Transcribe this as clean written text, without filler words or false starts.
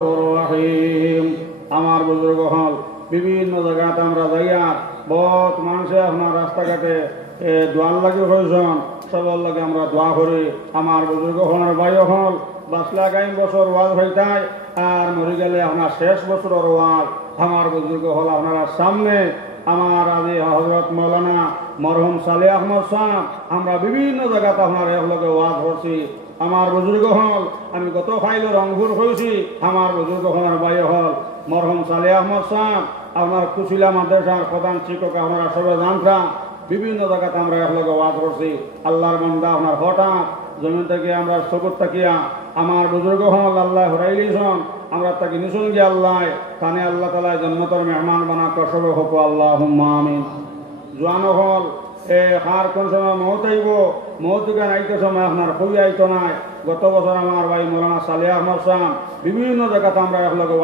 রহিম। আমার বুজুর্গ হল বিভিন্ন জায়গাতে আমরা যাইয়া বহুত মানুষে আপনার রাস্তাঘাটে দোয়ার লাগে হয়েছেন, সবার লাগে আমরা দোয়া করি। আমার বুজুর্গ হলের বায়ু হল বাসলা গাইম বছর ওয়াজ হইতায় আর মরে গেলে আপনার শেষ বছরের ওয়াজ। আমার বুজুর্গ হল আপনারা সামনে আমার আজি হজরত মৌলানা মরহুম সালেহ আহমদ সাহেব আমরা বিভিন্ন জায়গাতে আপনার একলগে ওয়াজ করছি। আমার বুজুর্গ হল আমি গত ফাইলে রংপুর হয়েছি। আমার বুজুর্গ হলের বায়ু হল মরহুম সালেহ আহমদ সাহেব আপনার কুশিলা মাদ্রাসার প্রধান শিক্ষক আমরা সবাই জানতাম। বিভিন্ন জায়গাতে আমরা একলগে ওয়াজ করছি। আল্লাহর বান্দা আপনার হঠাৎ জমিন থেকে আমরা চকুর তাকিয়া আমার বুজুর্গ হল আল্লাহ হরাইলিছন আমরা তাকে নিশুন গিয়ে আল্লাহ কানে আল্লাহ তালা জন্নতর মেহমান বানা কসব হোক আল্লাহুম্মা আমিন। জোয়ান হল হার কোন সময় মৌত আইব, মৌতুকে আইতে সময় আপনার খুবই আইতো নাই। গত বছর আমার ভাই মৌলানা সালেহ আহমদ সাহেব বিভিন্ন জায়গাতে আমরা একলগে